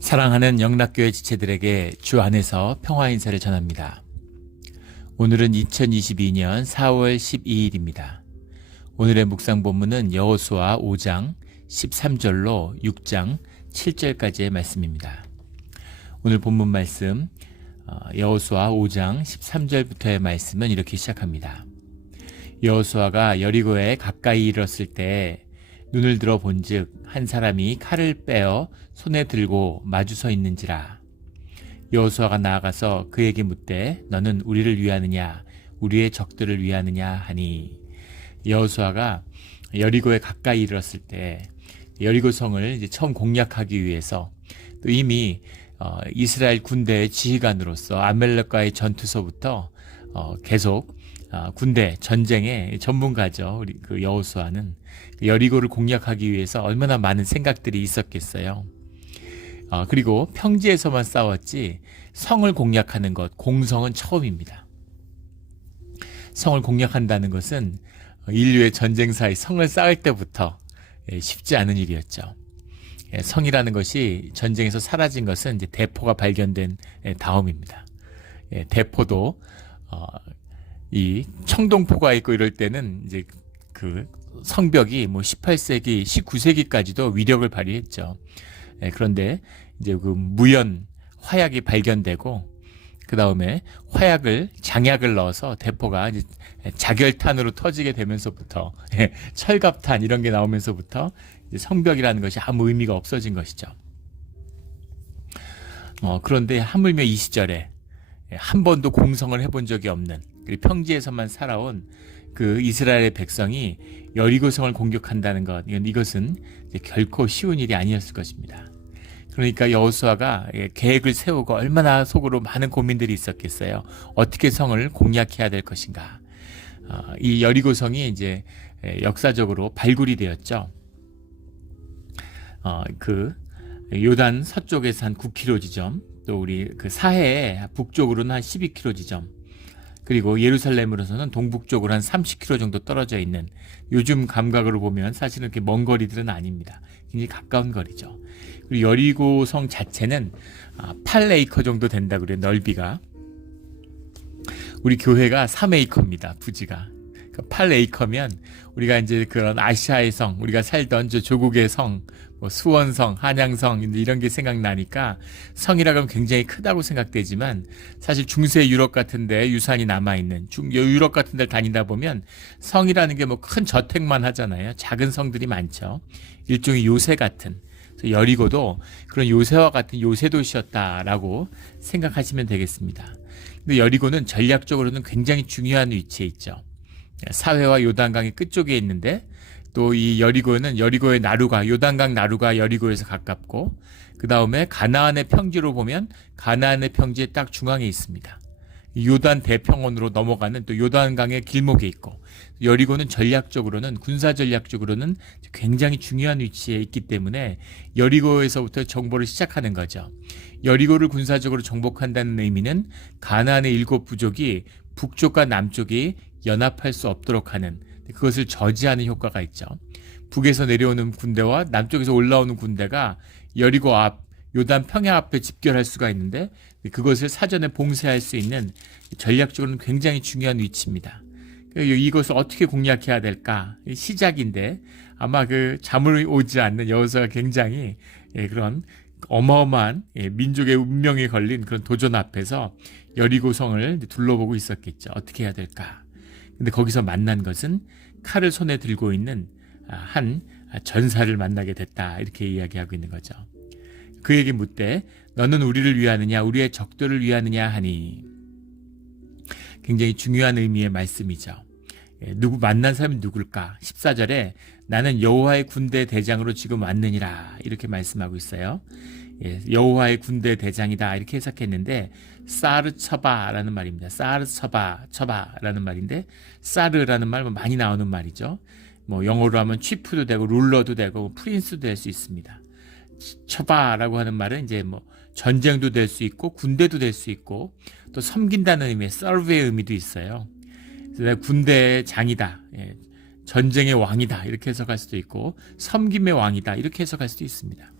사랑하는 영락교회 지체들에게 주 안에서 평화 인사를 전합니다. 오늘은 2022년 4월 12일입니다. 오늘의 묵상 본문은 여호수아 5장 13절로 6장 7절까지의 말씀입니다. 오늘 본문 말씀 여호수아 5장 13절부터의 말씀은 이렇게 시작합니다. 여호수아가 여리고에 가까이 이르렀을 때 눈을 들어 본즉 한 사람이 칼을 빼어 손에 들고 마주 서 있는지라. 여호수아가 나아가서 그에게 묻되 너는 우리를 위하느냐 우리의 적들을 위하느냐 하니, 여호수아가 여리고에 가까이 이르렀을 때 여리고 성을 이제 처음 공략하기 위해서 또 이미 이스라엘 군대의 지휘관으로서 아말렉과의 전투서부터 계속 군대 전쟁의 전문가죠. 우리 그 여호수아는 여리고를 공략하기 위해서 얼마나 많은 생각들이 있었겠어요. 그리고 평지에서만 싸웠지 성을 공략하는 것, 공성은 처음입니다. 성을 공략한다는 것은 인류의 전쟁사의 성을 쌓을 때부터 쉽지 않은 일이었죠. 성이라는 것이 전쟁에서 사라진 것은 이제 대포가 발견된 다음입니다. 대포도 이 청동포가 있고 이럴 때는 이제 그 성벽이 뭐 18세기, 19세기까지도 위력을 발휘했죠. 그런데 이제 그 무연 화약이 발견되고 그 다음에 장약을 넣어서 대포가 이제 자결탄으로 터지게 되면서부터 철갑탄 이런 게 나오면서부터 이제 성벽이라는 것이 아무 의미가 없어진 것이죠. 그런데 하물며 이 시절에 한 번도 공성을 해본 적이 없는 평지에서만 살아온 그 이스라엘의 백성이 여리고성을 공격한다는 것, 이것은 결코 쉬운 일이 아니었을 것입니다. 그러니까 여호수아가 계획을 세우고 얼마나 속으로 많은 고민들이 있었겠어요. 어떻게 성을 공략해야 될 것인가. 이 여리고성이 이제 역사적으로 발굴이 되었죠. 그 요단 서쪽에서 한 9km 지점, 또 우리 그 사해 북쪽으로는 한 12km 지점, 그리고 예루살렘으로서는 동북쪽으로 한 30km 정도 떨어져 있는, 요즘 감각으로 보면 사실은 이렇게 먼 거리들은 아닙니다. 굉장히 가까운 거리죠. 그리고 여리고성 자체는 8에이커 정도 된다 그래요. 넓이가. 우리 교회가 3에이커입니다. 부지가. 8에이커면 우리가 이제 그런 아시아의 성, 우리가 살던 저 조국의 성, 뭐 수원성, 한양성 이런 게 생각나니까 성이라고 하면 굉장히 크다고 생각되지만, 사실 중세 유럽 같은 데 유산이 남아있는 유럽 같은 데를 다니다 보면 성이라는 게 뭐 큰 저택만 하잖아요. 작은 성들이 많죠. 일종의 요새 같은, 여리고도 그런 요새와 같은 요새 도시였다라고 생각하시면 되겠습니다. 근데 여리고는 전략적으로는 굉장히 중요한 위치에 있죠. 사회와 요단강의 끝쪽에 있는데, 또 이 여리고는 여리고의 나루가, 요단강 나루가 여리고에서 가깝고, 그 다음에 가나안의 평지로 보면 가나안의 평지의 딱 중앙에 있습니다. 요단 대평원으로 넘어가는 또 요단강의 길목에 있고, 여리고는 전략적으로는, 군사 전략적으로는 굉장히 중요한 위치에 있기 때문에 여리고에서부터 정보를 시작하는 거죠. 여리고를 군사적으로 정복한다는 의미는 가나안의 7부족이 북쪽과 남쪽이 연합할 수 없도록 하는, 그것을 저지하는 효과가 있죠. 북에서 내려오는 군대와 남쪽에서 올라오는 군대가 여리고 앞, 요단 평야 앞에 집결할 수가 있는데, 그것을 사전에 봉쇄할 수 있는 전략적으로는 굉장히 중요한 위치입니다. 이것을 어떻게 공략해야 될까? 시작인데, 아마 그 잠을 오지 않는 여호수아가 굉장히 그런 어마어마한 민족의 운명에 걸린 그런 도전 앞에서 여리고성을 둘러보고 있었겠죠. 어떻게 해야 될까? 근데 거기서 만난 것은 칼을 손에 들고 있는 한 전사를 만나게 됐다, 이렇게 이야기하고 있는 거죠. 그에게 묻되 너는 우리를 위하느냐 우리의 적들을 위하느냐 하니, 굉장히 중요한 의미의 말씀이죠. 누구 만난 사람이 누굴까? 14절에 나는 여호와의 군대 대장으로 지금 왔느니라, 이렇게 말씀하고 있어요. 여호와의 군대 대장이다, 이렇게 해석했는데 사르처바라는 말입니다. 사르처바라는 말인데, 사르라는 말 많이 나오는 말이죠. 뭐 영어로 하면 치프도 되고 룰러도 되고 프린스도 될 수 있습니다. 처바라고 하는 말은 이제 뭐 전쟁도 될 수 있고 군대도 될 수 있고, 또 섬긴다는 의미의 서브의 의미도 있어요. 그래서 내가 군대의 장이다, 전쟁의 왕이다, 이렇게 해석할 수도 있고 섬김의 왕이다, 이렇게 해석할 수도 있습니다.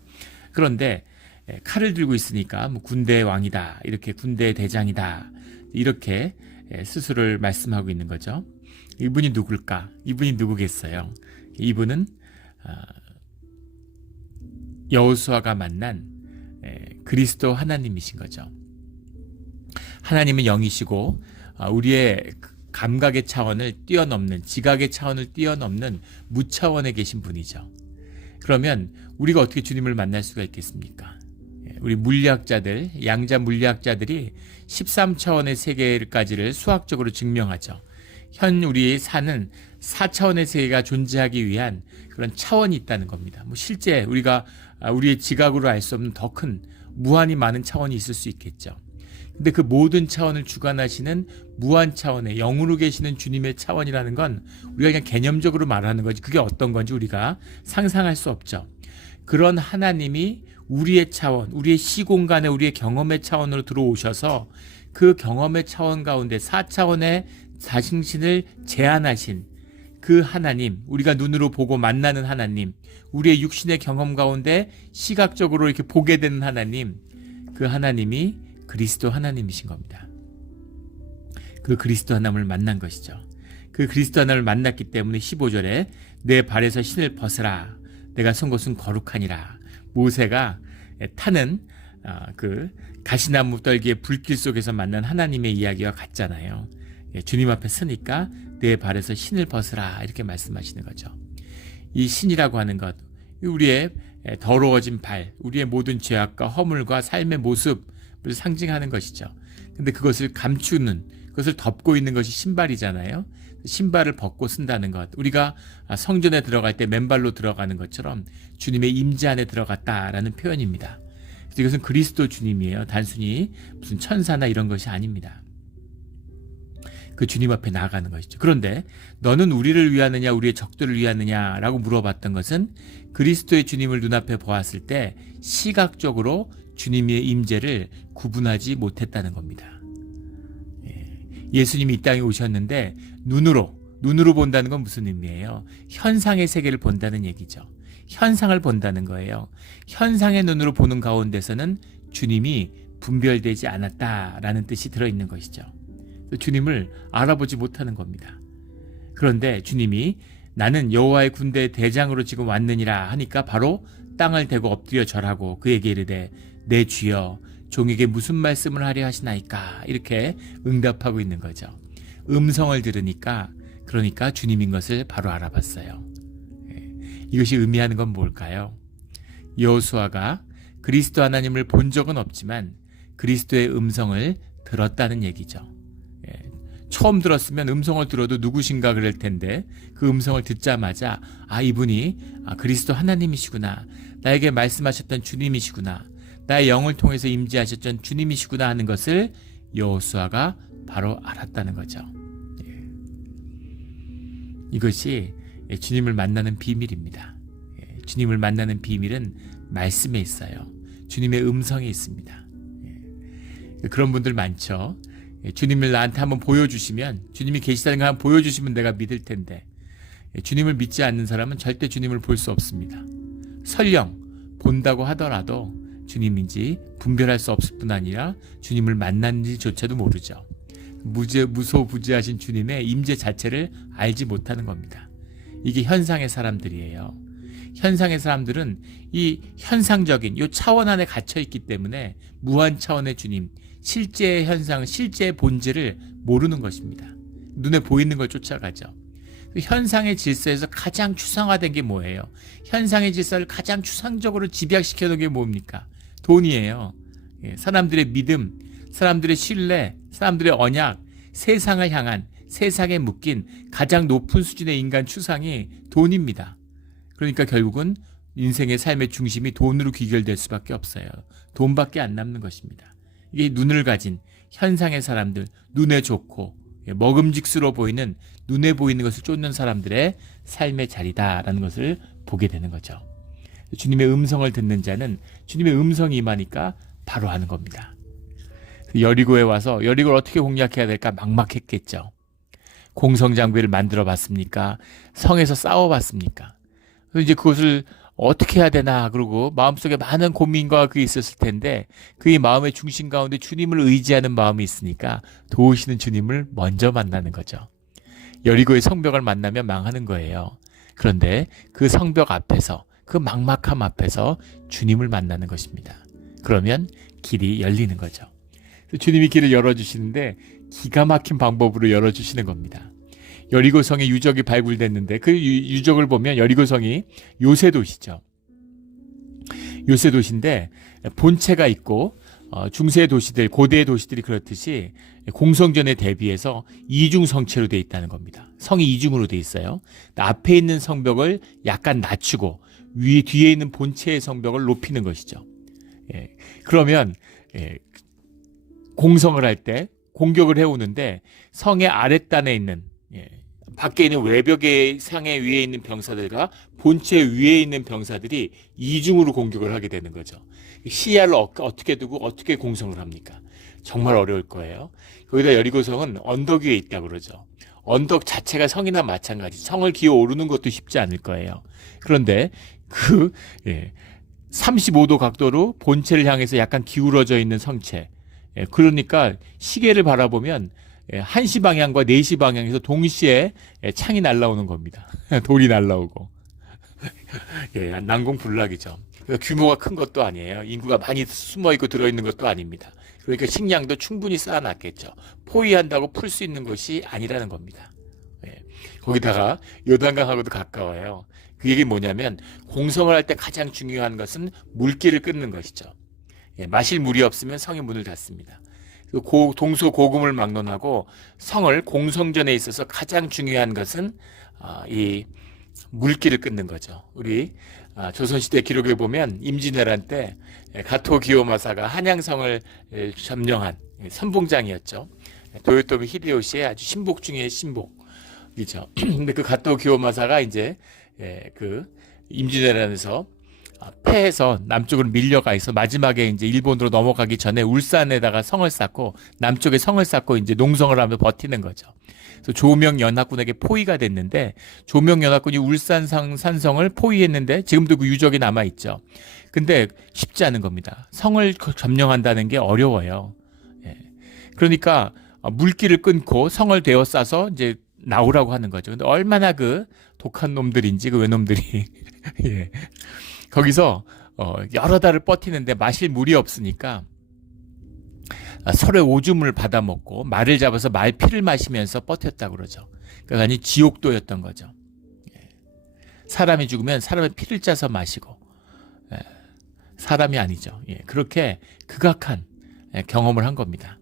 그런데 칼을 들고 있으니까 뭐 군대의 왕이다, 이렇게 군대의 대장이다, 이렇게 스스로를 말씀하고 있는 거죠. 이분이 누굴까? 이분이 누구겠어요? 이분은 여호수아가 만난 그리스도 하나님이신 거죠. 하나님은 영이시고 우리의 감각의 차원을 뛰어넘는, 지각의 차원을 뛰어넘는 무차원에 계신 분이죠. 그러면 우리가 어떻게 주님을 만날 수가 있겠습니까? 우리 물리학자들, 양자 물리학자들이 13차원의 세계까지를 수학적으로 증명하죠. 현 우리 사는 4차원의 세계가 존재하기 위한 그런 차원이 있다는 겁니다. 뭐 실제 우리가 우리의 지각으로 알 수 없는 더 큰 무한히 많은 차원이 있을 수 있겠죠. 근데 그 모든 차원을 주관하시는 무한 차원의 영으로 계시는 주님의 차원이라는 건 우리가 그냥 개념적으로 말하는 거지, 그게 어떤 건지 우리가 상상할 수 없죠. 그런 하나님이 우리의 차원, 우리의 시공간에 우리의 경험의 차원으로 들어오셔서 그 경험의 차원 가운데 4차원의 자신신을 제한하신 그 하나님, 우리가 눈으로 보고 만나는 하나님, 우리의 육신의 경험 가운데 시각적으로 이렇게 보게 되는 하나님, 그 하나님이 그리스도 하나님이신 겁니다. 그 그리스도 하나님을 만난 것이죠. 그 그리스도 하나님을 만났기 때문에 15절에 내 발에서 신을 벗으라, 내가 선 곳은 거룩하니라. 모세가 타는 그 가시나무 떨기의 불길 속에서 만난 하나님의 이야기와 같잖아요. 주님 앞에 서니까 내 발에서 신을 벗으라, 이렇게 말씀하시는 거죠. 이 신이라고 하는 것, 우리의 더러워진 발, 우리의 모든 죄악과 허물과 삶의 모습을 상징하는 것이죠. 근데 그것을 감추는, 그것을 덮고 있는 것이 신발이잖아요. 신발을 벗고 쓴다는 것, 우리가 성전에 들어갈 때 맨발로 들어가는 것처럼 주님의 임재 안에 들어갔다라는 표현입니다. 그래서 이것은 그리스도 주님이에요. 단순히 무슨 천사나 이런 것이 아닙니다. 그 주님 앞에 나아가는 것이죠. 그런데 너는 우리를 위하느냐 우리의 적들을 위하느냐라고 물어봤던 것은 그리스도의 주님을 눈앞에 보았을 때 시각적으로 주님의 임재를 구분하지 못했다는 겁니다. 예수님이 이 땅에 오셨는데 눈으로 본다는 건 무슨 의미예요? 현상의 세계를 본다는 얘기죠. 현상을 본다는 거예요. 현상의 눈으로 보는 가운데서는 주님이 분별되지 않았다라는 뜻이 들어있는 것이죠. 주님을 알아보지 못하는 겁니다. 그런데 주님이 나는 여호와의 군대의 대장으로 지금 왔느니라 하니까 바로 땅을 대고 엎드려 절하고 그에게 이르되 내 주여 종에게 무슨 말씀을 하려 하시나이까, 이렇게 응답하고 있는 거죠. 음성을 들으니까, 그러니까 주님인 것을 바로 알아봤어요. 이것이 의미하는 건 뭘까요? 여호수아가 그리스도 하나님을 본 적은 없지만 그리스도의 음성을 들었다는 얘기죠. 처음 들었으면 음성을 들어도 누구신가 그럴 텐데 그 음성을 듣자마자 이분이 그리스도 하나님이시구나, 나에게 말씀하셨던 주님이시구나, 나의 영을 통해서 임재하셨던 주님이시구나 하는 것을 여호수아가 바로 알았다는 거죠. 이것이 주님을 만나는 비밀입니다. 주님을 만나는 비밀은 말씀에 있어요. 주님의 음성에 있습니다. 그런 분들 많죠. 주님을 나한테 한번 보여주시면, 주님이 계시다는 걸 한번 보여주시면 내가 믿을 텐데, 주님을 믿지 않는 사람은 절대 주님을 볼 수 없습니다. 설령 본다고 하더라도 주님인지 분별할 수 없을 뿐 아니라 주님을 만났는지조차도 모르죠. 무소부지하신 주님의 임재 자체를 알지 못하는 겁니다. 이게 현상의 사람들이에요. 현상의 사람들은 이 현상적인 이 차원 안에 갇혀 있기 때문에 무한 차원의 주님, 실제의 현상, 실제의 본질을 모르는 것입니다. 눈에 보이는 걸 쫓아가죠. 현상의 질서에서 가장 추상화된 게 뭐예요? 현상의 질서를 가장 추상적으로 집약시켜 놓은 게 뭡니까? 돈이에요. 사람들의 믿음, 사람들의 신뢰, 사람들의 언약, 세상을 향한, 세상에 묶인 가장 높은 수준의 인간 추상이 돈입니다. 그러니까 결국은 인생의 삶의 중심이 돈으로 귀결될 수밖에 없어요. 돈밖에 안 남는 것입니다. 이게 눈을 가진 현상의 사람들, 눈에 좋고 먹음직스러워 보이는, 눈에 보이는 것을 쫓는 사람들의 삶의 자리다라는 것을 보게 되는 거죠. 주님의 음성을 듣는 자는 주님의 음성이 임하니까 바로 아는 겁니다. 여리고에 와서 여리고를 어떻게 공략해야 될까 막막했겠죠. 공성장비를 만들어 봤습니까? 성에서 싸워 봤습니까? 그래서 이제 그것을 어떻게 해야 되나 그러고 마음속에 많은 고민과 그게 있었을 텐데 그의 마음의 중심 가운데 주님을 의지하는 마음이 있으니까 도우시는 주님을 먼저 만나는 거죠. 여리고의 성벽을 만나면 망하는 거예요. 그런데 그 성벽 앞에서 그 막막함 앞에서 주님을 만나는 것입니다. 그러면 길이 열리는 거죠. 주님이 길을 열어주시는데 기가 막힌 방법으로 열어주시는 겁니다. 여리고성에 유적이 발굴됐는데 그 유적을 보면 여리고성이 요새도시죠. 요새도시인데 본체가 있고 중세 도시들, 고대 도시들이 그렇듯이 공성전에 대비해서 이중성체로 되어 있다는 겁니다. 성이 이중으로 되어 있어요. 앞에 있는 성벽을 약간 낮추고 뒤에 있는 본체의 성벽을 높이는 것이죠. 그러면 공성을 할 때 공격을 해오는데 성의 아랫단에 있는 밖에 있는 외벽의 상에 위에 있는 병사들과 본체 위에 있는 병사들이 이중으로 공격을 하게 되는 거죠. 시야를 어떻게 두고 어떻게 공성을 합니까? 정말 어려울 거예요. 거기다 여리고성은 언덕 위에 있다고 그러죠. 언덕 자체가 성이나 마찬가지. 성을 기어 오르는 것도 쉽지 않을 거예요. 그런데 35도 각도로 본체를 향해서 약간 기울어져 있는 성체. 그러니까 시계를 바라보면 1시 방향과 4시 방향에서 동시에 창이 날아오는 겁니다. 돌이 날아오고. 난공불락이죠. 규모가 큰 것도 아니에요. 인구가 많이 숨어있고 들어있는 것도 아닙니다. 그러니까 식량도 충분히 쌓아놨겠죠. 포위한다고 풀 수 있는 것이 아니라는 겁니다. 거기다가 요단강하고도 가까워요. 그 얘기는 뭐냐면 공성을 할 때 가장 중요한 것은 물길을 끊는 것이죠. 마실 물이 없으면 성이 문을 닫습니다. 동서고금을 막론하고 성을 공성전에 있어서 가장 중요한 것은 이 물길을 끊는 거죠. 우리 조선시대 기록에 보면 임진왜란 때 가토 기요마사가 한양성을 점령한 선봉장이었죠. 도요토미 히데요시의 아주 신복 중의 신복이죠. 근데 그 가토 기요마사가 이제 그 임진왜란에서 패해서 남쪽으로 밀려가 있어 마지막에 이제 일본으로 넘어가기 전에 울산에다가 성을 쌓고 남쪽에 성을 쌓고 이제 농성을 하며 버티는 거죠. 그래서 조명연합군에게 포위가 됐는데 조명연합군이 울산 산성을 포위했는데 지금도 그 유적이 남아 있죠. 근데 쉽지 않은 겁니다. 성을 점령한다는 게 어려워요. 그러니까 물길을 끊고 성을 되어싸서 이제 나오라고 하는 거죠. 근데 얼마나 그 독한 놈들인지 그 외놈들이 거기서 여러 달을 버티는데 마실 물이 없으니까 설의 오줌을 받아먹고 말을 잡아서 말 피를 마시면서 버텼다고 그러죠. 그러니까 아니 지옥도였던 거죠. 사람이 죽으면 사람의 피를 짜서 마시고 사람이 아니죠. 그렇게 극악한 경험을 한 겁니다.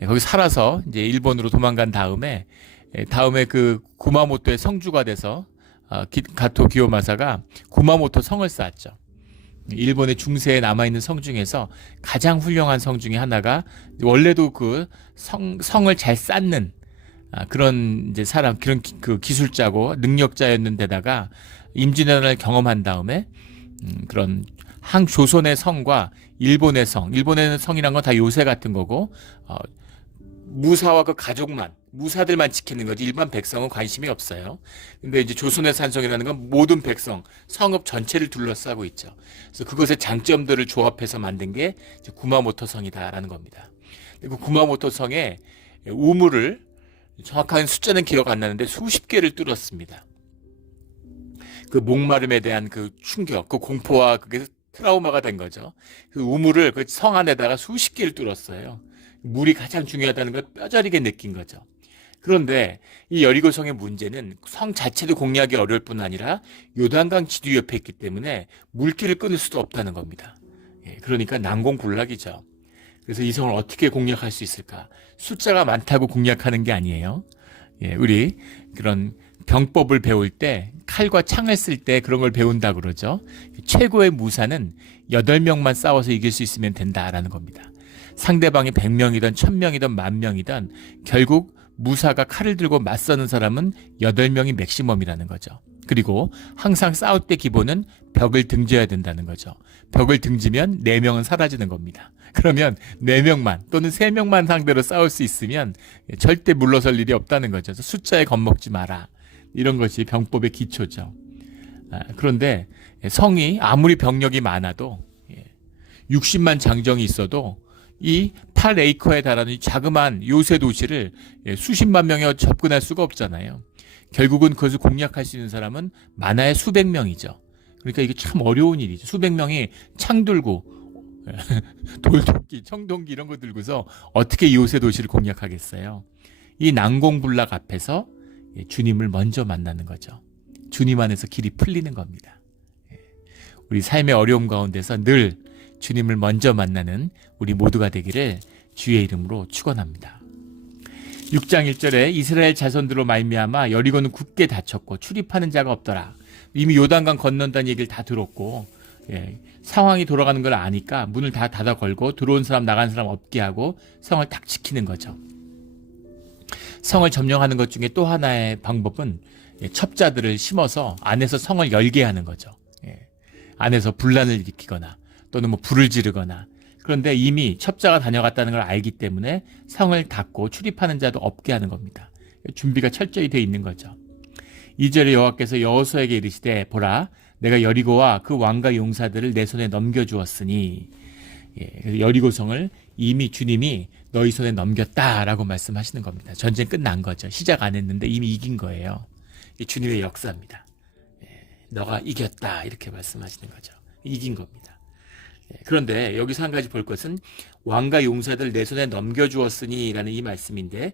거기 살아서 이제 일본으로 도망간 다음에 그 구마모토의 성주가 돼서 가토 기요마사가 구마모토 성을 쌓았죠. 일본의 중세에 남아있는 성 중에서 가장 훌륭한 성 중에 하나가 원래도 그 성을 잘 쌓는 그런 이제 사람, 그런 그 기술자고 능력자였는데다가 임진왜란을 경험한 다음에 그런 조선의 성과 일본의 성이란 건 다 요새 같은 거고 무사와 그 가족만, 무사들만 지키는 거지 일반 백성은 관심이 없어요. 근데 이제 조선의 산성이라는 건 모든 백성, 성읍 전체를 둘러싸고 있죠. 그래서 그것의 장점들을 조합해서 만든 게 이제 구마모토 성이다라는 겁니다. 그 구마모토 성에 우물을 정확한 숫자는 기억 안 나는데 수십 개를 뚫었습니다. 그 목마름에 대한 그 충격, 그 공포와 그게 트라우마가 된 거죠. 그 우물을 그 성 안에다가 수십 개를 뚫었어요. 물이 가장 중요하다는 걸 뼈저리게 느낀 거죠. 그런데 이 여리고성의 문제는 성 자체도 공략이 어려울 뿐 아니라 요단강 지두 옆에 있기 때문에 물길을 끊을 수도 없다는 겁니다. 그러니까 난공불락이죠. 그래서 이 성을 어떻게 공략할 수 있을까? 숫자가 많다고 공략하는 게 아니에요. 우리 그런 병법을 배울 때 칼과 창을 쓸 때 그런 걸 배운다고 그러죠. 최고의 무사는 8명만 싸워서 이길 수 있으면 된다라는 겁니다. 상대방이 100명이든 1000명이든 10,000명이든 결국 무사가 칼을 들고 맞서는 사람은 8명이 맥시멈이라는 거죠. 그리고 항상 싸울 때 기본은 벽을 등져야 된다는 거죠. 벽을 등지면 4명은 사라지는 겁니다. 그러면 4명만 또는 3명만 상대로 싸울 수 있으면 절대 물러설 일이 없다는 거죠. 숫자에 겁먹지 마라. 이런 것이 병법의 기초죠. 그런데 성이 아무리 병력이 많아도 60만 장정이 있어도 이 8에이커에 달하는 이 자그마한 요새 도시를 수십만 명에 접근할 수가 없잖아요. 결국은 그것을 공략할 수 있는 사람은 많아야 수백 명이죠. 그러니까 이게 참 어려운 일이죠. 수백 명이 창 들고 돌도끼, 청동기 이런 거 들고서 어떻게 이 요새 도시를 공략하겠어요. 이 난공불락 앞에서 주님을 먼저 만나는 거죠. 주님 안에서 길이 풀리는 겁니다. 우리 삶의 어려움 가운데서 늘 주님을 먼저 만나는 우리 모두가 되기를 주의 이름으로 축원합니다. 6장 1절에 이스라엘 자손들로 말미암아 여리고는 굳게 닫혔고 출입하는 자가 없더라. 이미 요단강 건넌다는 얘기를 다 들었고 상황이 돌아가는 걸 아니까 문을 다 닫아 걸고 들어온 사람 나간 사람 없게 하고 성을 딱 지키는 거죠. 성을 점령하는 것 중에 또 하나의 방법은 첩자들을 심어서 안에서 성을 열게 하는 거죠. 안에서 분란을 일으키거나 또는 뭐 불을 지르거나. 그런데 이미 첩자가 다녀갔다는 걸 알기 때문에 성을 닫고 출입하는 자도 없게 하는 겁니다. 준비가 철저히 되어 있는 거죠. 2절에 여호와께서 여호수아에게 이르시되 보라 내가 여리고와 그 왕과 용사들을 내 손에 넘겨주었으니 그래서 여리고성을 이미 주님이 너희 손에 넘겼다라고 말씀하시는 겁니다. 전쟁 끝난 거죠. 시작 안 했는데 이미 이긴 거예요. 주님의 역사입니다. 너가 이겼다 이렇게 말씀하시는 거죠. 이긴 겁니다. 그런데 여기서 한 가지 볼 것은 왕과 용사들 내 손에 넘겨주었으니 라는 이 말씀인데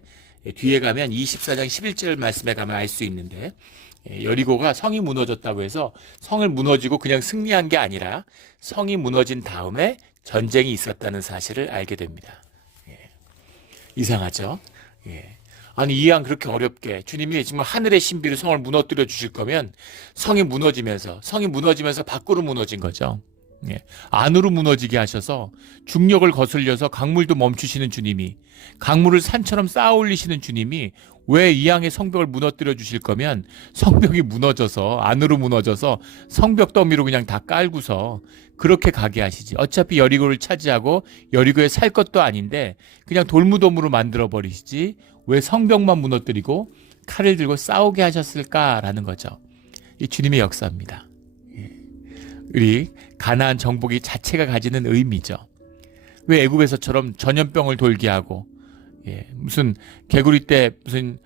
뒤에 가면 24장 11절 말씀에 가면 알 수 있는데 여리고가 성이 무너졌다고 해서 성을 무너지고 그냥 승리한 게 아니라 성이 무너진 다음에 전쟁이 있었다는 사실을 알게 됩니다. 이상하죠? 아니 이왕 그렇게 어렵게 주님이 정말 하늘의 신비로 성을 무너뜨려 주실 거면 성이 무너지면서 밖으로 무너진 거죠. 안으로 무너지게 하셔서 중력을 거슬려서 강물도 멈추시는 주님이 강물을 산처럼 쌓아 올리시는 주님이 왜 이왕의 성벽을 무너뜨려 주실 거면 성벽이 무너져서 안으로 무너져서 성벽 더미로 그냥 다 깔고서 그렇게 가게 하시지. 어차피 여리고를 차지하고 여리고에 살 것도 아닌데 그냥 돌무덤으로 만들어 버리시지 왜 성벽만 무너뜨리고 칼을 들고 싸우게 하셨을까라는 거죠. 이 주님의 역사입니다. 우리 가나안 정복이 자체가 가지는 의미죠. 왜 애굽에서처럼 전염병을 돌게 하고 무슨 개구리 때 무슨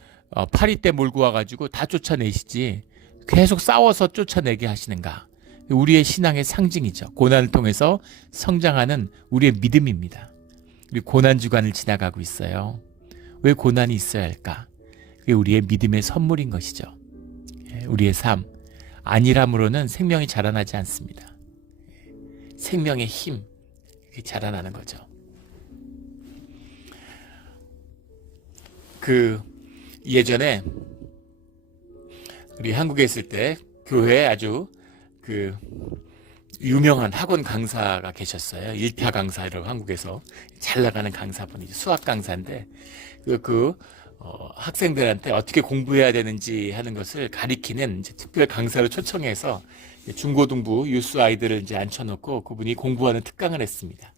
파리 때 몰고 와가지고 다 쫓아내시지 계속 싸워서 쫓아내게 하시는가. 우리의 신앙의 상징이죠. 고난을 통해서 성장하는 우리의 믿음입니다. 우리 고난주간을 지나가고 있어요. 왜 고난이 있어야 할까? 그게 우리의 믿음의 선물인 것이죠. 우리의 삶 안일함으로는 생명이 자라나지 않습니다. 생명의 힘 이게 자라나는 거죠. 예전에 우리 한국에 있을 때 교회에 아주 유명한 학원 강사가 계셨어요. 일타 강사라고 한국에서 잘 나가는 강사분이죠. 수학 강사인데 학생들한테 어떻게 공부해야 되는지 하는 것을 가리키는 이제 특별 강사를 초청해서 중고등부 유스 아이들을 이제 앉혀놓고 그분이 공부하는 특강을 했습니다.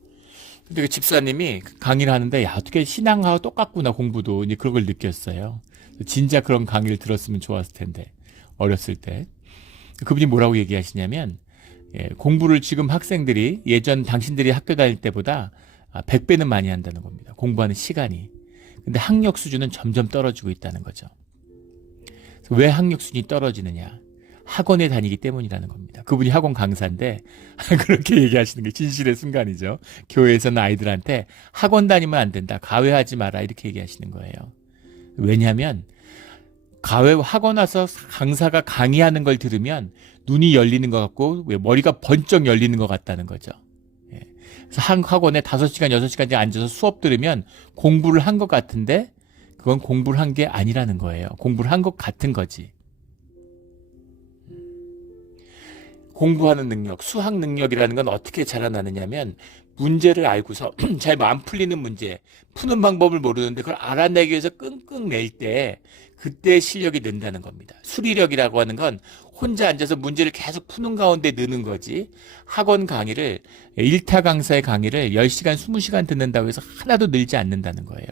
근데 그 집사님이 강의를 하는데 야 어떻게 신앙하고 똑같구나 공부도 이제 그런 걸 느꼈어요. 진짜 그런 강의를 들었으면 좋았을 텐데 어렸을 때 그분이 뭐라고 얘기하시냐면 공부를 지금 학생들이 예전 당신들이 학교 다닐 때보다 100배는 많이 한다는 겁니다. 공부하는 시간이. 근데 학력 수준은 점점 떨어지고 있다는 거죠. 왜 학력 수준이 떨어지느냐? 학원에 다니기 때문이라는 겁니다. 그분이 학원 강사인데 그렇게 얘기하시는 게 진실의 순간이죠. 교회에서는 아이들한테 학원 다니면 안 된다. 가외하지 마라. 이렇게 얘기하시는 거예요. 왜냐하면 학원 와서 강사가 강의하는 걸 들으면 눈이 열리는 것 같고 머리가 번쩍 열리는 것 같다는 거죠. 그래서 학원에 5시간, 6시간째 앉아서 수업 들으면 공부를 한 것 같은데 그건 공부를 한 게 아니라는 거예요. 공부를 한 것 같은 거지. 공부하는 능력, 수학 능력이라는 건 어떻게 자라나느냐면 문제를 알고서 잘 안 풀리는 문제, 푸는 방법을 모르는데 그걸 알아내기 위해서 끙끙 낼 때 그때 실력이 는다는 겁니다. 수리력이라고 하는 건 혼자 앉아서 문제를 계속 푸는 가운데 느는 거지 학원 강의를 1타 강사의 강의를 10시간, 20시간 듣는다고 해서 하나도 늘지 않는다는 거예요.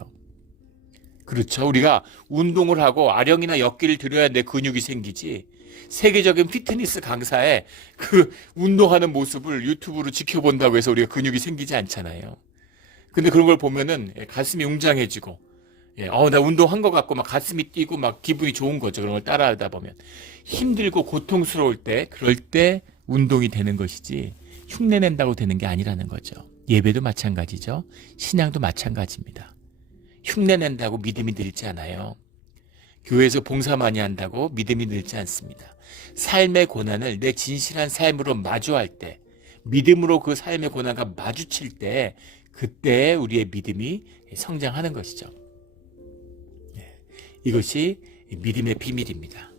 그렇죠. 우리가 운동을 하고 아령이나 역기를 들여야 내 근육이 생기지 세계적인 피트니스 강사의 그 운동하는 모습을 유튜브로 지켜본다고 해서 우리가 근육이 생기지 않잖아요. 근데 그런 걸 보면은 가슴이 웅장해지고, 나 운동한 것 같고 막 가슴이 뛰고 막 기분이 좋은 거죠. 그런 걸 따라하다 보면. 힘들고 고통스러울 때, 그럴 때 운동이 되는 것이지 흉내 낸다고 되는 게 아니라는 거죠. 예배도 마찬가지죠. 신앙도 마찬가지입니다. 흉내 낸다고 믿음이 늘지 않아요. 교회에서 봉사 많이 한다고 믿음이 늘지 않습니다. 삶의 고난을 내 진실한 삶으로 마주할 때, 믿음으로 그 삶의 고난과 마주칠 때, 그때 우리의 믿음이 성장하는 것이죠. 이것이 믿음의 비밀입니다.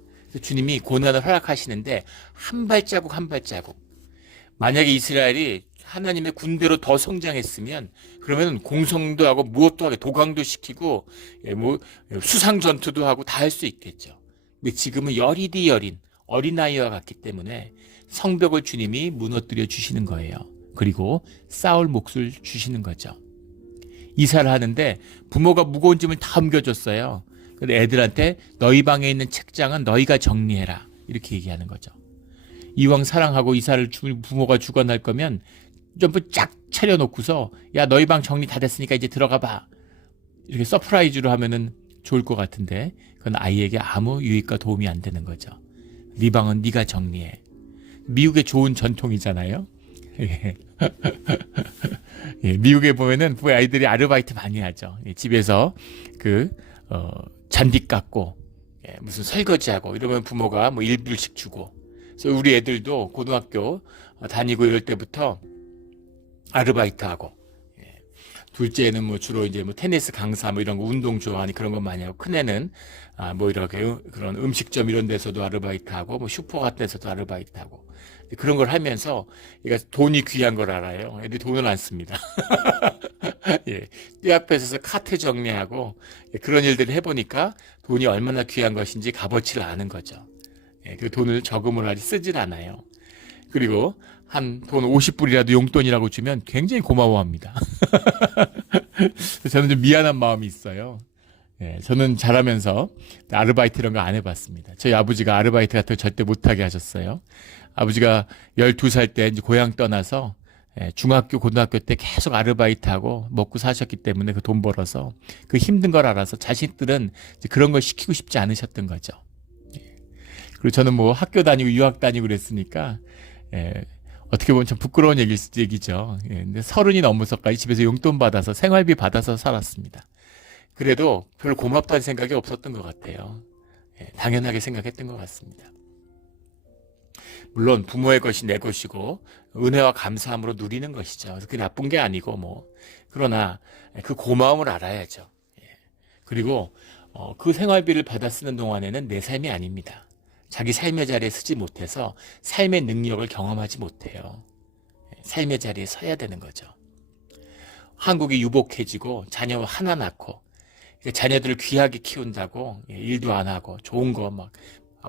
주님이 고난을 허락하시는데 한 발자국 한 발자국, 만약에 이스라엘이 하나님의 군대로 더 성장했으면 그러면 공성도 하고 무엇도 하게 도강도 시키고 수상 전투도 하고 다 할 수 있겠죠. 근데 지금은 여리디 여린 어린아이와 같기 때문에 성벽을 주님이 무너뜨려 주시는 거예요. 그리고 싸울 몫을 주시는 거죠. 이사를 하는데 부모가 무거운 짐을 다 옮겨줬어요. 근데 애들한테 너희 방에 있는 책장은 너희가 정리해라, 이렇게 얘기하는 거죠. 이왕 사랑하고 이사를 부모가 주관할 거면 점프 쫙 차려놓고서 야 너희 방 정리 다 됐으니까 이제 들어가 봐, 이렇게 서프라이즈로 하면은 좋을 것 같은데 그건 아이에게 아무 유익과 도움이 안 되는 거죠. 네 방은 네가 정리해. 미국의 좋은 전통이잖아요. 미국에 보면은 아이들이 아르바이트 많이 하죠. 집에서 잔디 깎고 무슨 설거지하고 이러면 부모가 뭐 1불씩 주고. 그래서 우리 애들도 고등학교 다니고 이럴 때부터 아르바이트하고, 둘째는 뭐 주로 이제 뭐 테니스 강사 뭐 이런 거 운동 좋아하니 그런 거 많이 하고, 큰애는 뭐 이렇게 그런 음식점 이런 데서도 아르바이트하고 뭐 슈퍼 같은 데서도 아르바이트하고 그런 걸 하면서 얘가 돈이 귀한 걸 알아요. 애들이 돈을 안 씁니다. 띠 앞에서 카트 정리하고 그런 일들을 해보니까 돈이 얼마나 귀한 것인지 값어치를 아는 거죠. 그 돈을 저금을 하지 쓰질 않아요. 그리고 한 돈 50불이라도 용돈이라고 주면 굉장히 고마워합니다. 저는 좀 미안한 마음이 있어요. 저는 자라면서 아르바이트 이런 거 안 해봤습니다. 저희 아버지가 아르바이트 같은 거 절대 못하게 하셨어요. 아버지가 12살 때 이제 고향 떠나서 중학교, 고등학교 때 계속 아르바이트하고 먹고 사셨기 때문에 그 돈 벌어서 그 힘든 걸 알아서 자식들은 이제 그런 걸 시키고 싶지 않으셨던 거죠. 그리고 저는 뭐 학교 다니고 유학 다니고 그랬으니까 어떻게 보면 참 부끄러운 얘기죠. 근데 30이 넘어서까지 집에서 용돈 받아서 생활비 받아서 살았습니다. 그래도 별 고맙다는 생각이 없었던 것 같아요. 당연하게 생각했던 것 같습니다. 물론 부모의 것이 내 것이고 은혜와 감사함으로 누리는 것이죠. 그게 나쁜 게 아니고 뭐, 그러나 그 고마움을 알아야죠. 그리고 그 생활비를 받아 쓰는 동안에는 내 삶이 아닙니다. 자기 삶의 자리에 서지 못해서 삶의 능력을 경험하지 못해요. 삶의 자리에 서야 되는 거죠. 한국이 유복해지고 자녀 하나 낳고 자녀들을 귀하게 키운다고 일도 안 하고 좋은 거 막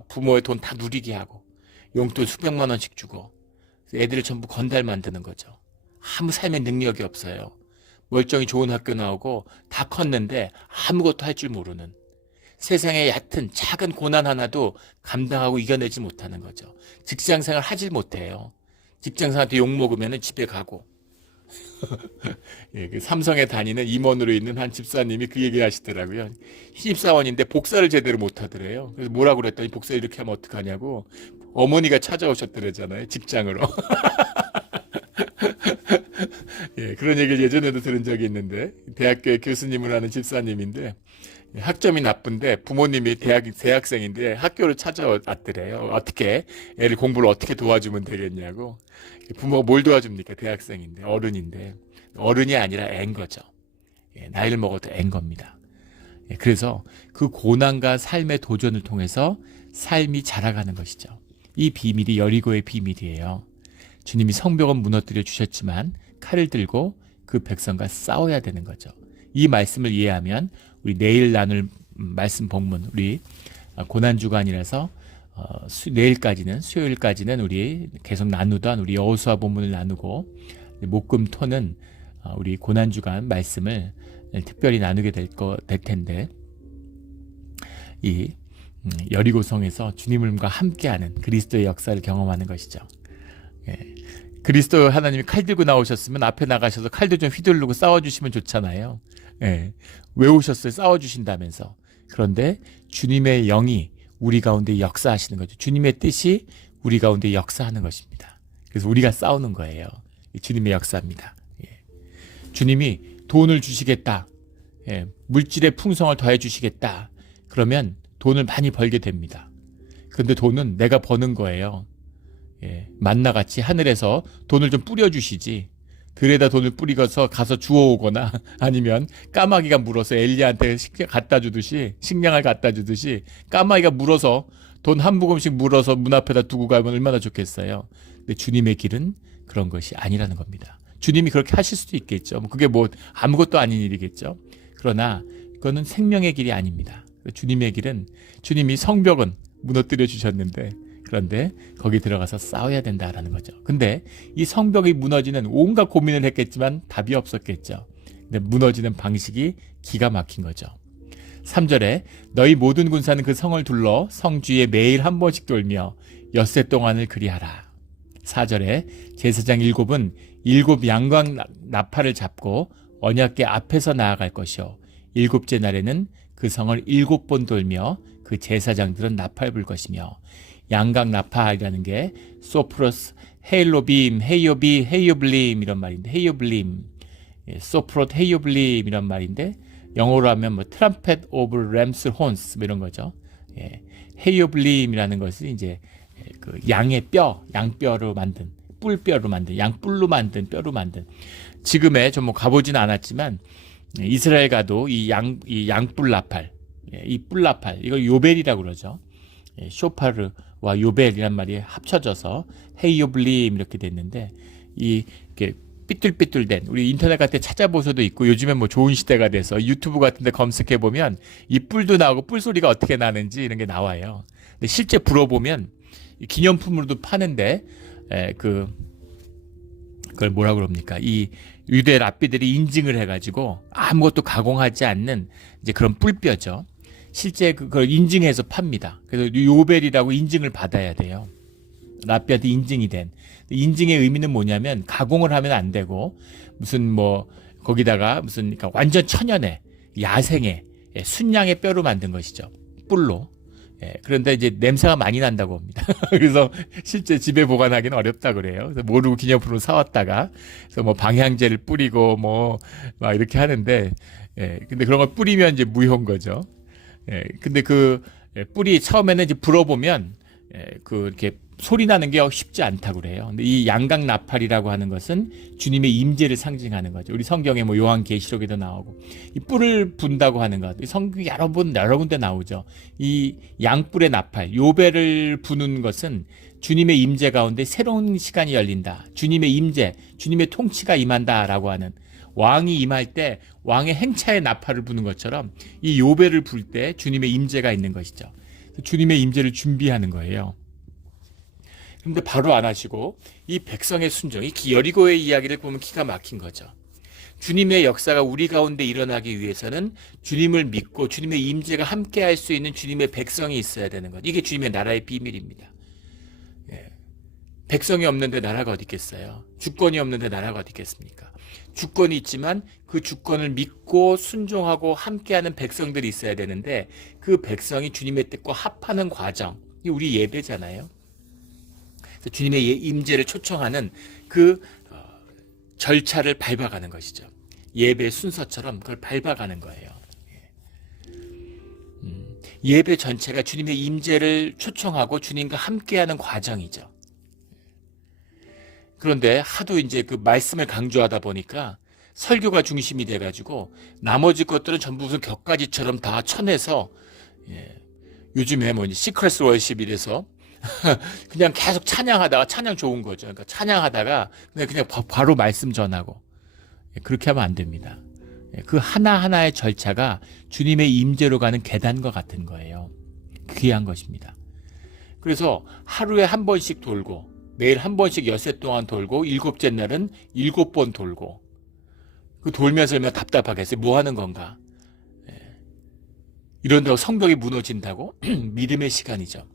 부모의 돈 다 누리게 하고 용돈 수백만 원씩 주고 애들을 전부 건달 만드는 거죠. 아무 삶의 능력이 없어요. 멀쩡히 좋은 학교 나오고 다 컸는데 아무것도 할 줄 모르는, 세상의 얕은 작은 고난 하나도 감당하고 이겨내지 못하는 거죠. 직장생활 하질 못해요. 직장생활한테 욕먹으면 집에 가고. 그 삼성에 다니는 임원으로 있는 한 집사님이 그 얘기를 하시더라고요. 신입사원인데 복사를 제대로 못하더래요. 그래서 뭐라고 그랬더니 복사 이렇게 하면 어떡하냐고 어머니가 찾아오셨더래잖아요. 직장으로. 그런 얘기를 예전에도 들은 적이 있는데, 대학교에 교수님을 하는 집사님인데 학점이 나쁜데 부모님이 대학생인데 학교를 찾아왔더래요. 어떻게 애를 공부를 어떻게 도와주면 되겠냐고. 부모가 뭘 도와줍니까? 대학생인데, 어른인데. 어른이 아니라 애인 거죠. 나이를 먹어도 애인 겁니다. 그래서 그 고난과 삶의 도전을 통해서 삶이 자라가는 것이죠. 이 비밀이 여리고의 비밀이에요. 주님이 성벽은 무너뜨려 주셨지만 칼을 들고 그 백성과 싸워야 되는 거죠. 이 말씀을 이해하면 우리 내일 나눌 말씀 본문, 우리 고난주간이라서 내일까지는, 수요일까지는 우리 계속 나누던 우리 여호수아 본문을 나누고, 목금토는 우리 고난주간 말씀을 특별히 나누게 될 텐데, 여리고성에서 주님과 함께하는 그리스도의 역사를 경험하는 것이죠. 예. 그리스도 하나님이 칼 들고 나오셨으면 앞에 나가셔서 칼도 좀 휘두르고 싸워주시면 좋잖아요. 예. 왜 오셨어요? 싸워주신다면서. 그런데 주님의 영이 우리 가운데 역사하시는 거죠. 주님의 뜻이 우리 가운데 역사하는 것입니다. 그래서 우리가 싸우는 거예요. 주님의 역사입니다. 예. 주님이 돈을 주시겠다. 예. 물질의 풍성을 더해 주시겠다. 그러면 돈을 많이 벌게 됩니다. 그런데 돈은 내가 버는 거예요. 예. 만나같이 하늘에서 돈을 좀 뿌려주시지. 들에다 돈을 뿌리고서 가서 주워오거나 아니면 까마귀가 물어서 엘리야한테 식량을 갖다 주듯이 까마귀가 물어서 돈 한 모금씩 물어서 문 앞에다 두고 가면 얼마나 좋겠어요. 근데 주님의 길은 그런 것이 아니라는 겁니다. 주님이 그렇게 하실 수도 있겠죠. 그게 뭐 아무것도 아닌 일이겠죠. 그러나 그거는 생명의 길이 아닙니다. 주님의 길은 주님이 성벽은 무너뜨려 주셨는데 그런데 거기 들어가서 싸워야 된다라는 거죠. 근데 이 성벽이 무너지는 온갖 고민을 했겠지만 답이 없었겠죠. 근데 무너지는 방식이 기가 막힌 거죠. 3절에 너희 모든 군사는 그 성을 둘러 성 주위에 매일 한 번씩 돌며 엿새 동안을 그리하라. 4절에 제사장 7은 7 양광 나팔을 잡고 언약궤 앞에서 나아갈 것이요 7째 날에는 그 성을 7번 돌며 그 제사장들은 나팔 불 것이며 양각 나팔이라는 게 소프로스, 헤일로빔, 헤이오블림 이런 말인데 헤이오블림, 소프롯 헤이오블림 이런 말인데 영어로 하면 뭐 트럼펫 오브 램스 혼스 이런 거죠. 예, 헤이오블림이라는 것은 이제 그 양의 뼈, 양뼈로 만든 뿔뼈로 만든 양뿔로 만든 뼈로 만든 지금의 좀 뭐 가보지는 않았지만 이스라엘 가도 이 양뿔 나팔, 이 뿔 나팔 이걸 요벨이라고 그러죠. 쇼파르와 요벨이란 말이 합쳐져서 헤이오블림 이렇게 됐는데 이게 삐뚤삐뚤된 우리 인터넷 같은 데 찾아보셔도 있고 요즘엔 뭐 좋은 시대가 돼서 유튜브 같은 데 검색해 보면 이 뿔도 나오고 뿔 소리가 어떻게 나는지 이런 게 나와요. 근데 실제 불어보면 기념품으로도 파는데 그걸 뭐라 그럽니까? 이 유대 랍비들이 인증을 해가지고 아무것도 가공하지 않는 이제 그런 뿔뼈죠. 실제 그걸 인증해서 팝니다. 그래서 요벨이라고 인증을 받아야 돼요. 랍비한테 인증이 된. 인증의 의미는 뭐냐면 가공을 하면 안 되고 무슨 뭐 거기다가 무슨 그러니까 완전 천연의 야생의 순양의 뼈로 만든 것이죠. 뿔로. 그런데 이제 냄새가 많이 난다고 합니다. 그래서 실제 집에 보관하기는 어렵다 그래요. 그래서 모르고 기념품으로 사왔다가 그래서 뭐 방향제를 뿌리고 뭐 막 이렇게 하는데 근데 그런 걸 뿌리면 이제 무효인 거죠. 근데 그 뿔이 처음에는 이제 불어보면 그 이렇게 소리 나는 게 쉽지 않다고 그래요. 근데 이 양각 나팔이라고 하는 것은 주님의 임재를 상징하는 거죠. 우리 성경에 뭐 요한계시록에도 나오고 이 뿔을 분다고 하는 것. 성경 여러 군데 나오죠. 이 양뿔의 나팔, 요벨을 부는 것은 주님의 임재 가운데 새로운 시간이 열린다. 주님의 임재, 주님의 통치가 임한다라고 하는 왕이 임할 때 왕의 행차의 나팔을 부는 것처럼 이 요벨을 불 때 주님의 임재가 있는 것이죠. 주님의 임재를 준비하는 거예요. 그런데 바로 안 하시고 이 백성의 순종, 이 여리고의 이야기를 보면 기가 막힌 거죠. 주님의 역사가 우리 가운데 일어나기 위해서는 주님을 믿고 주님의 임재가 함께할 수 있는 주님의 백성이 있어야 되는 것. 이게 주님의 나라의 비밀입니다. 백성이 없는데 나라가 어디 있겠어요? 주권이 없는데 나라가 어디 있겠습니까? 주권이 있지만 그 주권을 믿고 순종하고 함께하는 백성들이 있어야 되는데 그 백성이 주님의 뜻과 합하는 과정, 이 우리 예배잖아요. 그래서 주님의 임재를 초청하는 그 절차를 밟아가는 것이죠. 예배 순서처럼 그걸 밟아가는 거예요. 예배 전체가 주님의 임재를 초청하고 주님과 함께하는 과정이죠. 그런데 하도 이제 그 말씀을 강조하다 보니까 설교가 중심이 돼가지고 나머지 것들은 전부 무슨 격가지처럼 다 쳐내서 요즘에 뭐 시크릿 월십 이래서 그냥 계속 찬양하다가 찬양 좋은 거죠. 그러니까 찬양하다가 그냥 바로 말씀 전하고 그렇게 하면 안 됩니다. 그 하나하나의 절차가 주님의 임재로 가는 계단과 같은 거예요. 귀한 것입니다. 그래서 하루에 한 번씩 돌고 매일 한 번씩 엿새 동안 돌고 7째 날은 7번 돌고 그 돌면서 얼마나 답답하겠어요. 뭐 하는 건가? 이런다고 성벽이 무너진다고? 믿음의 시간이죠.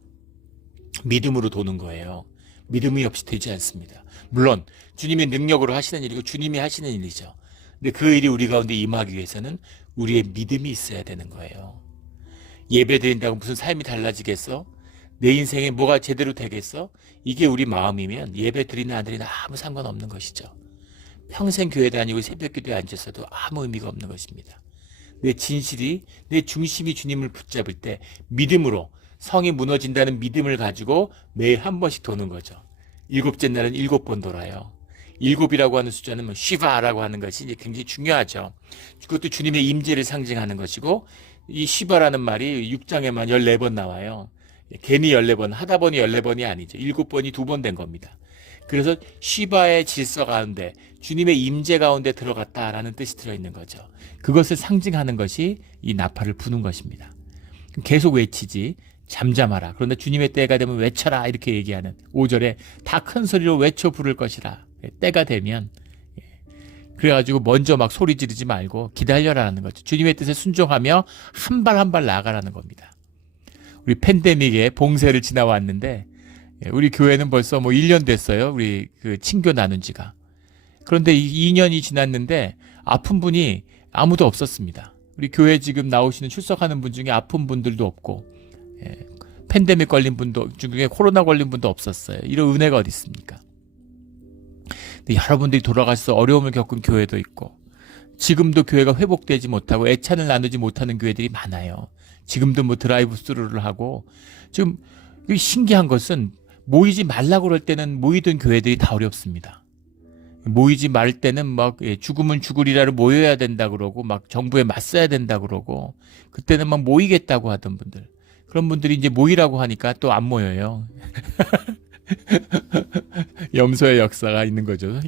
믿음으로 도는 거예요. 믿음이 없이 되지 않습니다. 물론 주님의 능력으로 하시는 일이고 주님이 하시는 일이죠. 근데 그 일이 우리 가운데 임하기 위해서는 우리의 믿음이 있어야 되는 거예요. 예배 드린다고 무슨 삶이 달라지겠어? 내 인생에 뭐가 제대로 되겠어? 이게 우리 마음이면 예배 드리나 안 드리나 아무 상관없는 것이죠. 평생 교회 다니고 새벽 기도에 앉아서도 아무 의미가 없는 것입니다. 내 진실이, 내 중심이 주님을 붙잡을 때 믿음으로 성이 무너진다는 믿음을 가지고 매일 한 번씩 도는 거죠. 일곱째 날은 7번 돌아요. 7이라고 하는 숫자는 쉬바라고 하는 것이 이제 굉장히 중요하죠. 그것도 주님의 임재를 상징하는 것이고, 이 쉬바라는 말이 6장에만 14번 나와요. 괜히 14번, 하다 보니 14번이 아니죠. 7번이 2번 된 겁니다. 그래서 쉬바의 질서 가운데 주님의 임재 가운데 들어갔다라는 뜻이 들어있는 거죠. 그것을 상징하는 것이 이 나팔을 부는 것입니다. 계속 외치지 잠잠하라. 그런데 주님의 때가 되면 외쳐라 이렇게 얘기하는 5절에 다 큰 소리로 외쳐 부를 것이라. 때가 되면 그래가지고 먼저 막 소리 지르지 말고 기다려라는 거죠. 주님의 뜻에 순종하며 한 발 한 발 나아가라는 겁니다. 우리 팬데믹에 봉쇄를 지나왔는데 우리 교회는 벌써 1년 됐어요. 우리 그 친교 나눈 지가. 그런데 2년이 지났는데 아픈 분이 아무도 없었습니다. 우리 교회 지금 나오시는 출석하는 분 중에 아픈 분들도 없고, 팬데믹 걸린 분도 중에 코로나 걸린 분도 없었어요. 이런 은혜가 어디 있습니까? 근데 여러분들이 돌아가셔서 어려움을 겪은 교회도 있고, 지금도 교회가 회복되지 못하고 애찬을 나누지 못하는 교회들이 많아요. 지금도 드라이브 스루를 하고, 지금 신기한 것은 모이지 말라고 그럴 때는 모이던 교회들이 다 어렵습니다. 모이지 말 때는 막 죽으면 죽으리라로 모여야 된다 그러고 막 정부에 맞서야 된다 그러고 그때는 막 모이겠다고 하던 분들, 그런 분들이 이제 모이라고 하니까 또 안 모여요. 염소의 역사가 있는 거죠.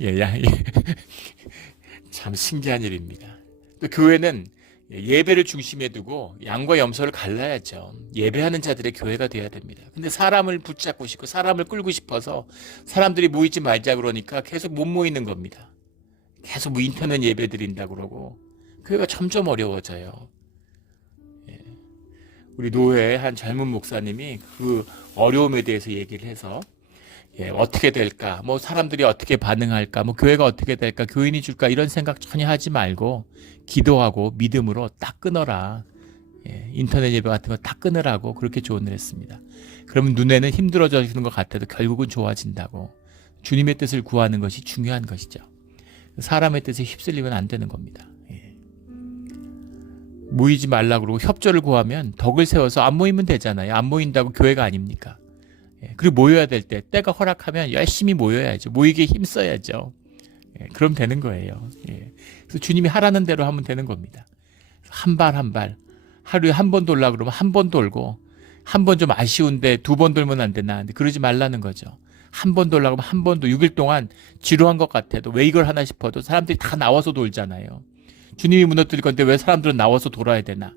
참 신기한 일입니다. 또 교회는 예배를 중심에 두고 양과 염소를 갈라야죠. 예배하는 자들의 교회가 돼야 됩니다. 근데 사람을 붙잡고 싶고 사람을 끌고 싶어서 사람들이 모이지 말자 그러니까 계속 못 모이는 겁니다. 계속 인터넷 예배 드린다 그러고 교회가 점점 어려워져요. 우리 노회 한 젊은 목사님이 그 어려움에 대해서 얘기를 해서 어떻게 될까? 사람들이 어떻게 반응할까? 교회가 어떻게 될까? 교인이 줄까? 이런 생각 전혀 하지 말고 기도하고 믿음으로 딱 끊어라. 인터넷 예배 같은 거 딱 끊으라고 그렇게 조언을 했습니다. 그러면 눈에는 힘들어지는 것 같아도 결국은 좋아진다고. 주님의 뜻을 구하는 것이 중요한 것이죠. 사람의 뜻에 휩쓸리면 안 되는 겁니다. 모이지 말라고 그러고 협조를 구하면 덕을 세워서 안 모이면 되잖아요. 안 모인다고 교회가 아닙니까? 그리고 모여야 될 때 때가 허락하면 열심히 모여야죠. 모이기에 힘써야죠. 그럼 되는 거예요. 그래서 주님이 하라는 대로 하면 되는 겁니다. 한 발 한 발 하루에 한 번 돌라 그러면 한 번 돌고, 한 번 좀 아쉬운데 2번 돌면 안 되나? 근데 그러지 말라는 거죠. 한 번 돌라 그러면 한 번도 6일 동안 지루한 것 같아도 왜 이걸 하나 싶어도 사람들이 다 나와서 돌잖아요. 주님이 무너뜨릴 건데 왜 사람들은 나와서 돌아야 되나?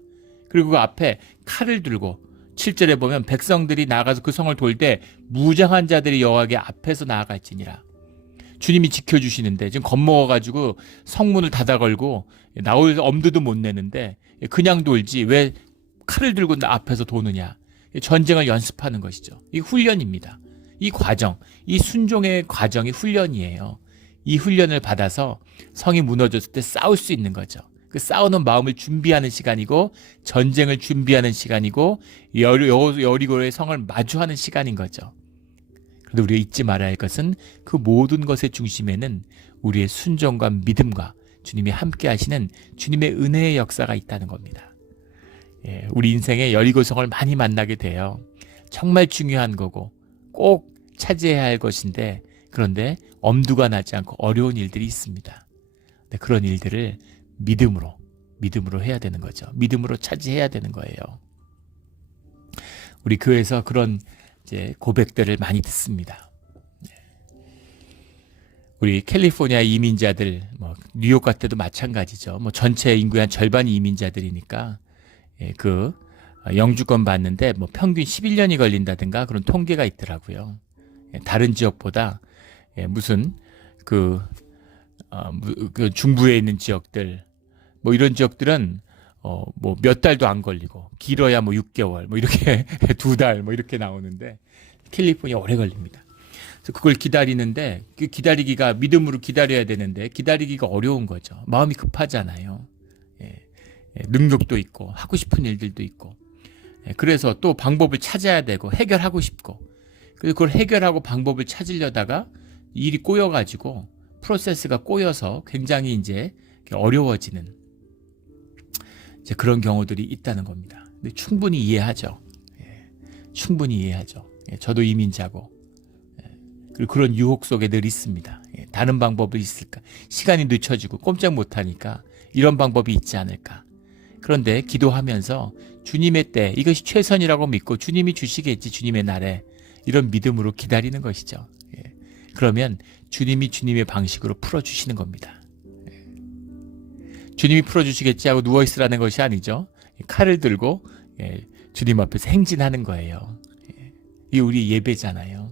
그리고 그 앞에 칼을 들고 7절에 보면 백성들이 나가서 그 성을 돌 때 무장한 자들이 여호와께 앞에서 나아갈지니라. 주님이 지켜주시는데 지금 겁먹어가지고 성문을 닫아 걸고 나올 엄두도 못 내는데 그냥 돌지 왜 칼을 들고 앞에서 도느냐. 전쟁을 연습하는 것이죠. 이 훈련입니다. 이 과정, 이 순종의 과정이 훈련이에요. 이 훈련을 받아서 성이 무너졌을 때 싸울 수 있는 거죠. 그 싸우는 마음을 준비하는 시간이고 전쟁을 준비하는 시간이고 여리고의 성을 마주하는 시간인 거죠. 그런데 우리가 잊지 말아야 할 것은 그 모든 것의 중심에는 우리의 순종과 믿음과 주님이 함께 하시는 주님의 은혜의 역사가 있다는 겁니다. 우리 인생에 여리고성을 많이 만나게 돼요. 정말 중요한 거고 꼭 차지해야 할 것인데, 그런데 엄두가 나지 않고 어려운 일들이 있습니다. 그런 일들을 믿음으로 해야 되는 거죠. 믿음으로 차지해야 되는 거예요. 우리 교회에서 그런 이제 고백들을 많이 듣습니다. 우리 캘리포니아 이민자들, 뉴욕 같은 데도 마찬가지죠. 전체 인구의 한 절반이 이민자들이니까 그 영주권 받는데 평균 11년이 걸린다든가 그런 통계가 있더라고요. 다른 지역보다 무슨 그 중부에 있는 지역들, 이런 지역들은 뭐 몇 달도 안 걸리고 길어야 뭐 6개월 뭐 이렇게 2달 뭐 이렇게 나오는데 캘리포니아 오래 걸립니다. 그래서 그걸 기다리는데 그 기다리기가 믿음으로 기다려야 되는데 기다리기가 어려운 거죠. 마음이 급하잖아요. 능력도 있고 하고 싶은 일들도 있고 그래서 또 방법을 찾아야 되고 해결하고 싶고 그래서 그걸 해결하고 방법을 찾으려다가 일이 꼬여가지고 프로세스가 꼬여서 굉장히 이제 어려워지는 이제 그런 경우들이 있다는 겁니다. 근데 충분히 이해하죠. 충분히 이해하죠. 저도 이민자고 그리고 그런 유혹 속에 늘 있습니다. 다른 방법이 있을까? 시간이 늦춰지고 꼼짝 못하니까 이런 방법이 있지 않을까? 그런데 기도하면서 주님의 때 이것이 최선이라고 믿고 주님이 주시겠지 주님의 날에 이런 믿음으로 기다리는 것이죠. 그러면 주님이 주님의 방식으로 풀어주시는 겁니다. 주님이 풀어주시겠지 하고 누워있으라는 것이 아니죠. 칼을 들고 주님 앞에서 행진하는 거예요. 이게 우리 예배잖아요.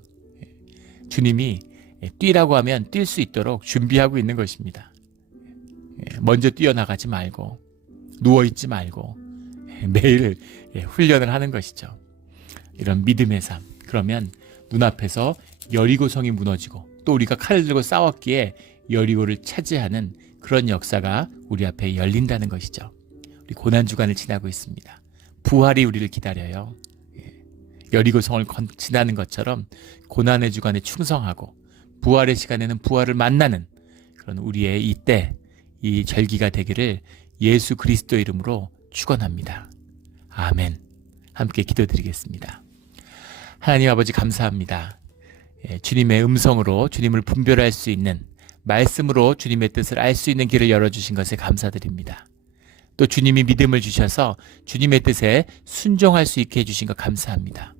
주님이 뛰라고 하면 뛸 수 있도록 준비하고 있는 것입니다. 먼저 뛰어나가지 말고 누워있지 말고 매일 훈련을 하는 것이죠. 이런 믿음의 삶. 그러면 눈앞에서 여리고성이 무너지고 또 우리가 칼을 들고 싸웠기에 여리고를 차지하는 그런 역사가 우리 앞에 열린다는 것이죠. 우리 고난주간을 지나고 있습니다. 부활이 우리를 기다려요. 여리고성을 지나는 것처럼 고난의 주간에 충성하고 부활의 시간에는 부활을 만나는 그런 우리의 이때 이 절기가 되기를 예수 그리스도 이름으로 축원합니다. 아멘. 함께 기도드리겠습니다. 하나님 아버지 감사합니다. 주님의 음성으로 주님을 분별할 수 있는 말씀으로 주님의 뜻을 알 수 있는 길을 열어주신 것에 감사드립니다. 또 주님이 믿음을 주셔서 주님의 뜻에 순종할 수 있게 해주신 것 감사합니다.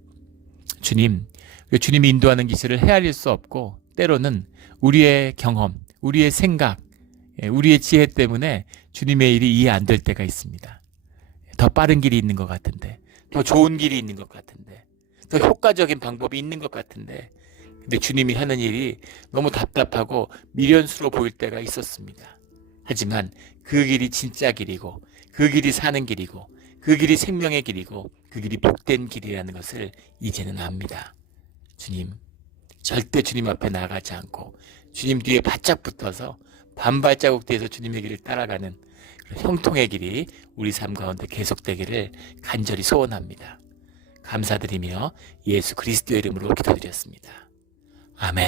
주님이 인도하는 기술을 헤아릴 수 없고 때로는 우리의 경험, 우리의 생각, 우리의 지혜 때문에 주님의 일이 이해 안 될 때가 있습니다. 더 빠른 길이 있는 것 같은데, 더 좋은 길이 있는 것 같은데, 더 효과적인 방법이 있는 것 같은데 근데 주님이 하는 일이 너무 답답하고 미련스러워 보일 때가 있었습니다. 하지만 그 길이 진짜 길이고 그 길이 사는 길이고 그 길이 생명의 길이고 그 길이 복된 길이라는 것을 이제는 압니다. 주님, 절대 주님 앞에 나가지 않고 주님 뒤에 바짝 붙어서 반발자국 뒤에서 주님의 길을 따라가는 그런 형통의 길이 우리 삶 가운데 계속되기를 간절히 소원합니다. 감사드리며 예수 그리스도의 이름으로 기도드렸습니다. 아멘.